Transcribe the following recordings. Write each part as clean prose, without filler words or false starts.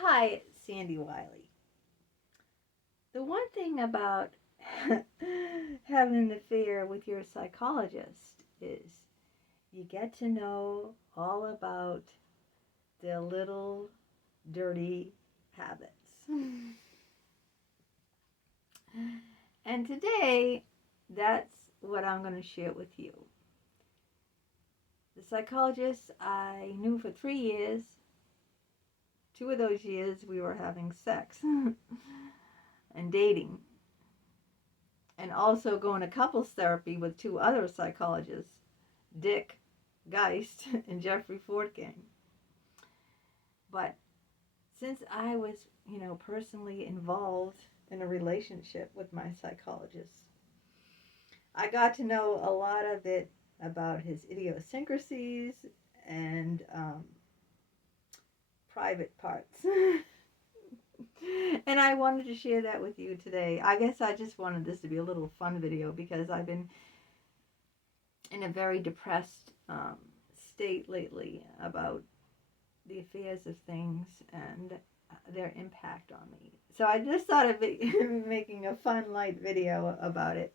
Hi, it's Sandy Wiley. The one thing about having an affair with your psychologist is you get to know all about their little dirty habits. And today, that's what I'm going to share with you. The psychologist I knew for 3 years, 2 of those years we were having sex and dating, and also going to couples therapy with two other psychologists, Dick Geist and Jeffrey Fortgang. But since I was, personally involved in a relationship with my psychologist, I got to know a lot of it about his idiosyncrasies and private parts. And I wanted to share that with you today. I guess I just wanted this to be a little fun video because I've been in a very depressed state lately about the affairs of things and their impact on me. So I just thought of making a fun, light video about it.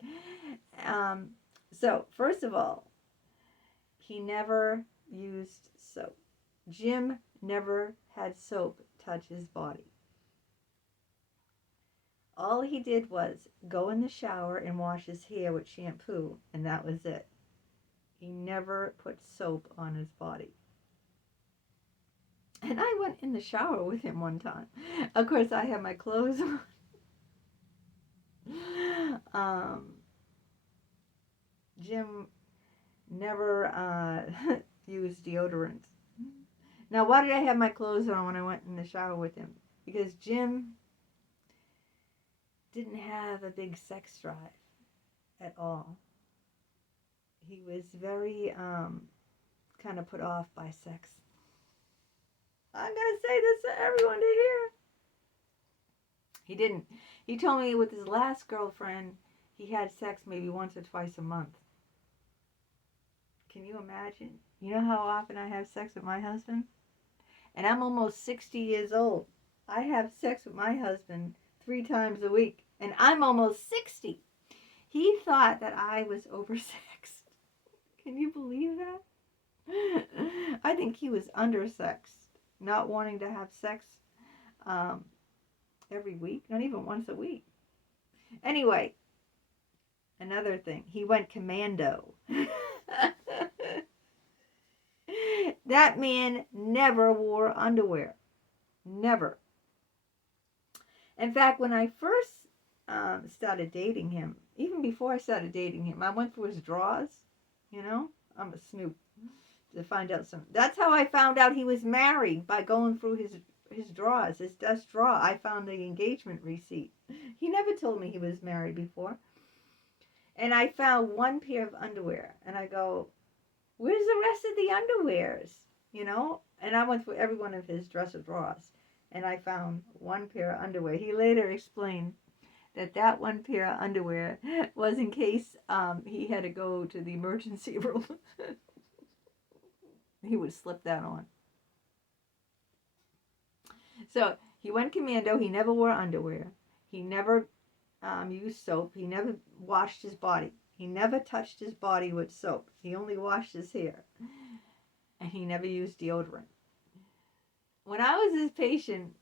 So, first of all, he never used soap. Jim never had soap touch his body. All he did was go in the shower and wash his hair with shampoo, and that was it. He never put soap on his body. And I went in the shower with him one time. Of course, I had my clothes on. Jim never used deodorant. Now, why did I have my clothes on when I went in the shower with him? Because Jim didn't have a big sex drive at all. He was very kind of put off by sex. I'm going to say this to everyone to hear. He didn't. He told me with his last girlfriend, he had sex maybe once or twice a month. Can you imagine? You know how often I have sex with my husband? And I'm almost 60 years old. I have sex with my husband 3 times a week. And I'm almost 60. He thought that I was oversexed. Can you believe that? I think he was undersexed, not wanting to have sex every week, not even once a week. Anyway, another thing, he went commando. That man never wore underwear. Never. In fact, when I first started dating him, even before I started dating him, I went through his drawers. I'm a snoop to find out some. That's how I found out he was married, by going through his drawers, his desk drawer. I found the engagement receipt. He never told me he was married before. And I found one pair of underwear, and I go, where's the rest of the underwears? And I went through every one of his dresser drawers, and I found one pair of underwear. He later explained that one pair of underwear was in case he had to go to the emergency room. He would slip that on. So he went commando. He never wore underwear. He never used soap. He never washed his body. He never touched his body with soap. He only washed his hair. And he never used deodorant. When I was his patient,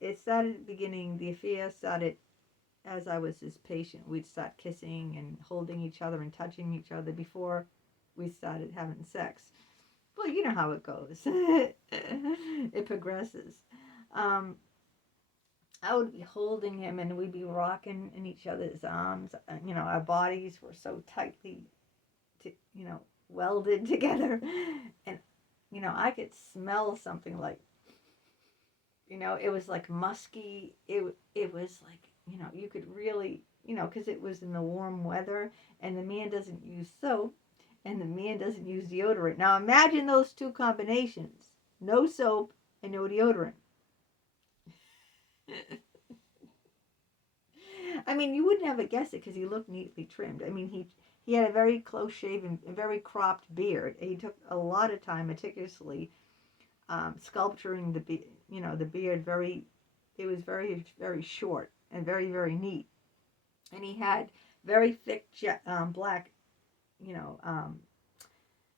it started at the beginning, the affair started as I was his patient. We'd start kissing and holding each other and touching each other before we started having sex. Well, you know how it goes. It progresses. I would be holding him and we'd be rocking in each other's arms. Our bodies were so tightly, welded together. And, I could smell something like, it was like musky. It was like, you could really, because it was in the warm weather, and the man doesn't use soap, and the man doesn't use deodorant. Now imagine those two combinations. No soap and no deodorant. I mean, you would never guess it because he looked neatly trimmed. I mean, he had a very close shaven, a very cropped beard. He took a lot of time meticulously sculpturing the beard very. It was very, very short and very, very neat. And he had very thick black, you know,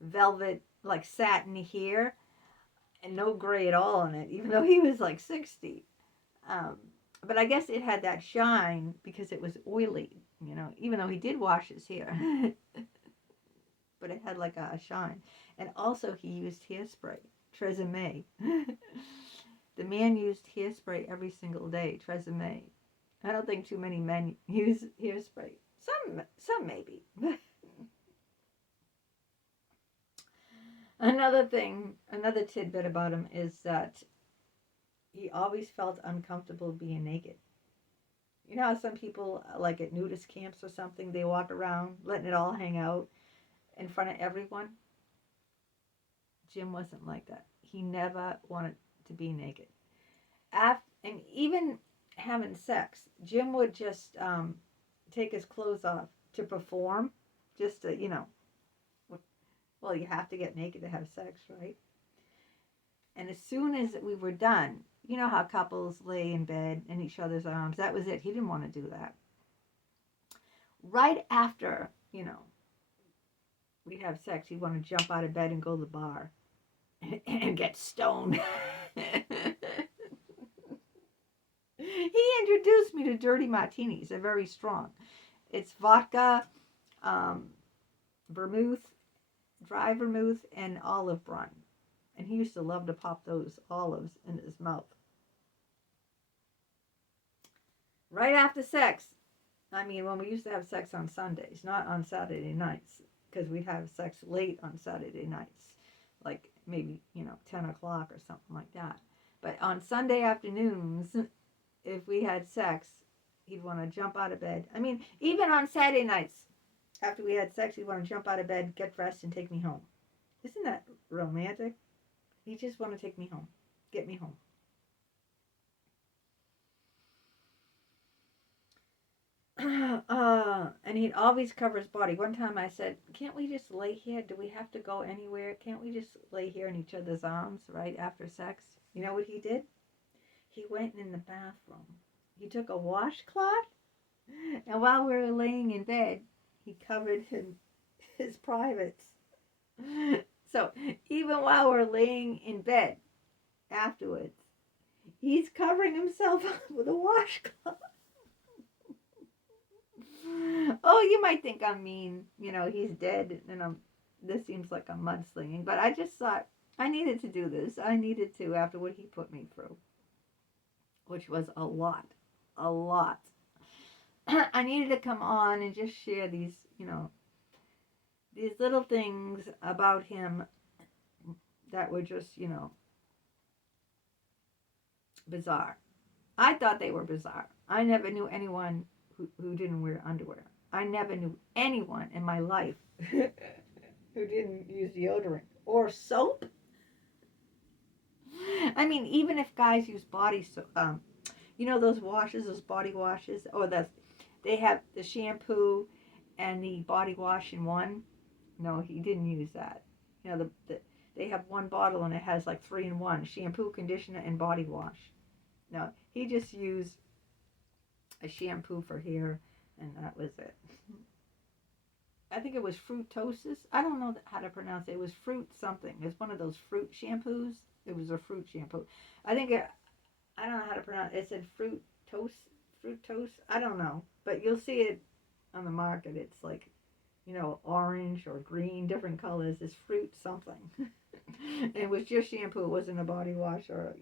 velvet, like satin hair, and no gray at all in it, even though he was like 60. Um, but I guess it had that shine because it was oily, even though he did wash his hair. But it had like a shine. And also he used hairspray, Tresemme. The man used hairspray every single day, Tresemme. I don't think too many men use hairspray. Some maybe. Another tidbit about him is that he always felt uncomfortable being naked. You know how some people, like at nudist camps or something, they walk around letting it all hang out in front of everyone? Jim wasn't like that. He never wanted to be naked. And even having sex, Jim would just take his clothes off to perform, just to, well, you have to get naked to have sex, right? And as soon as we were done, you know how couples lay in bed in each other's arms? That was it. He didn't want to do that. Right after, we'd have sex, he'd want to jump out of bed and go to the bar and get stoned. He introduced me to dirty martinis. They're very strong. It's vodka, vermouth, dry vermouth, and olive brine. And he used to love to pop those olives in his mouth. Right after sex, when we used to have sex on Sundays, not on Saturday nights, because we'd have sex late on Saturday nights, like maybe, 10 o'clock or something like that. But on Sunday afternoons, if we had sex, he'd want to jump out of bed. Even on Saturday nights, after we had sex, he'd want to jump out of bed, get dressed, and take me home. Isn't that romantic? He just want to take me home, get me home. And he'd always cover his body. One time I said, can't we just lay here? Do we have to go anywhere? Can't we just lay here in each other's arms right after sex? You know what he did? He went in the bathroom. He took a washcloth, and while we were laying in bed, he covered his privates. So even while we're laying in bed afterwards, he's covering himself up with a washcloth. Oh, you might think I'm mean. He's dead, and this seems like I'm mudslinging. But I just thought I needed to do this. I needed to after what he put me through, which was a lot. I needed to come on and just share these, these little things about him that were just, bizarre. I thought they were bizarre. I never knew anyone who didn't wear underwear. I never knew anyone in my life who didn't use deodorant or soap. Even if guys use body soap, those washes, those body washes, or they have the shampoo and the body wash in one. No, he didn't use that. They have one bottle and it has like 3-in-1: shampoo, conditioner, and body wash. No, he just used a shampoo for hair, and that was it. I think it was fructosis. I don't know how to pronounce it. It was fruit something. It's one of those fruit shampoos. It was a fruit shampoo. I don't know how to pronounce it. It said fructose. I don't know. But you'll see it on the market. It's like, orange or green, different colors. It's fruit something. And it was just shampoo. It wasn't a body wash or,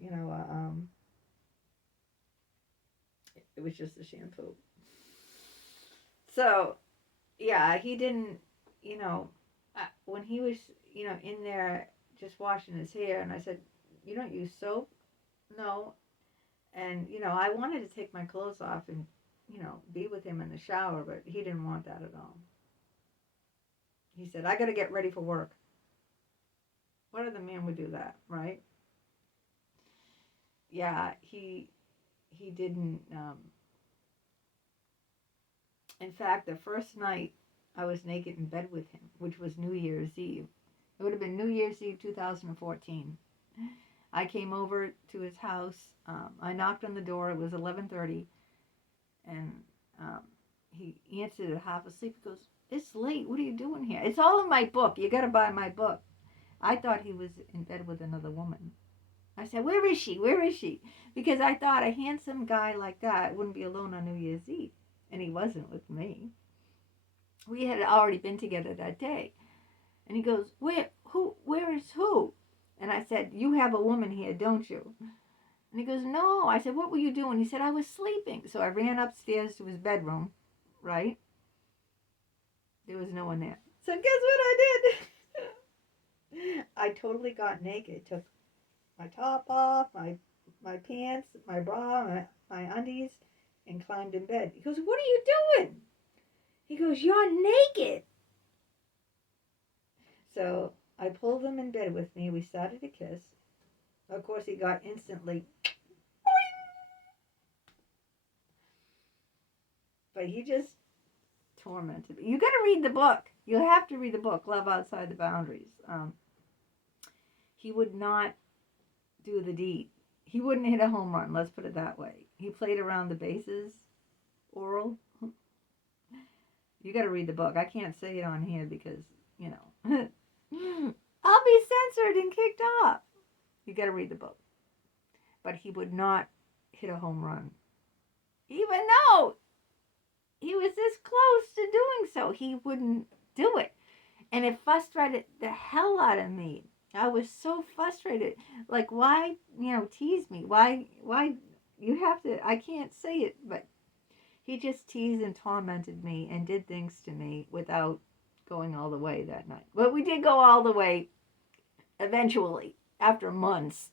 it was just a shampoo. So, yeah, he didn't, when he was, in there just washing his hair, and I said, you don't use soap? No. And, I wanted to take my clothes off and, be with him in the shower, but he didn't want that at all. He said, I got to get ready for work. What other man would do that, right? Yeah, he didn't. In fact, the first night I was naked in bed with him, which was New Year's Eve. It would have been New Year's Eve 2014. I came over to his house. I knocked on the door. It was 11:30, and um, he answered it half asleep. He goes, "It's late. What are you doing here?" It's all in my book. You got to buy my book. I thought he was in bed with another woman. I said, "Where is she? Where is she?" Because I thought a handsome guy like that wouldn't be alone on New Year's Eve, and he wasn't with me. We had already been together that day. And he goes, "Where? Who? Where is who?" And I said, "You have a woman here, don't you?" And he goes, "No." I said, "What were you doing?" He said, "I was sleeping." So I ran upstairs to his bedroom, right? There was no one there. So guess what I did? I totally got naked. Took my top off, my pants, my bra, my undies, and climbed in bed. He goes, "What are you doing?" He goes, "You're naked." So I pulled him in bed with me. We started to kiss. Of course, he got instantly, but he just tormented me. You got to read the book. You have to read the book, Love Outside the Boundaries. He would not do the deed. He wouldn't hit a home run, let's put it that way. He played around the bases, oral. You got to read the book. I can't say it on here because, you know, I'll be censored and kicked off. You got to read the book. But he would not hit a home run. Even though he was this close to doing so, he wouldn't do it. And it frustrated the hell out of me. I was so frustrated. Like, why, tease me? Why you have to, I can't say it, but he just teased and tormented me and did things to me without going all the way that night. But we did go all the way eventually, after months.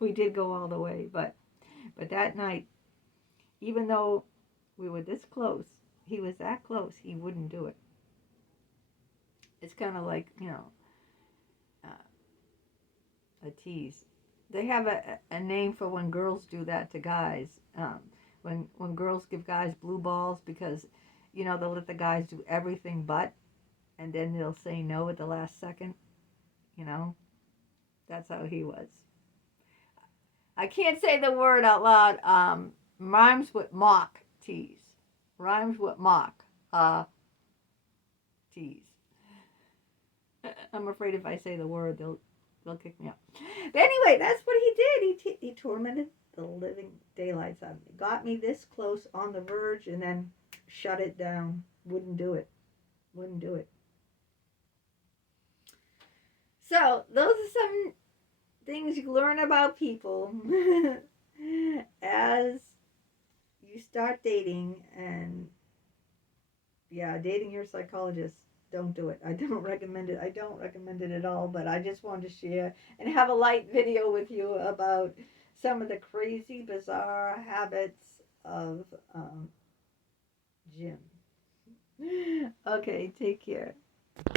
We did go all the way, but that night, even though we were this close, he was that close, he wouldn't do it. It's kind of like, a tease. They have a name for when girls do that to guys. When girls give guys blue balls because, they'll let the guys do everything but, and then they'll say no at the last second. That's how he was. I can't say the word out loud. Rhymes with mock, tease. Rhymes with mock, tease. I'm afraid if I say the word, they'll kick me out. But anyway, that's what he did. He tormented the living daylights out of me. Got me this close on the verge and then shut it down. Wouldn't do it. Wouldn't do it. So those are some things you learn about people as you start dating. And yeah, dating your psychologist. Don't do it. I don't recommend it. I don't recommend it at all, but I just wanted to share and have a light video with you about some of the crazy, bizarre habits of Jim. Okay, take care.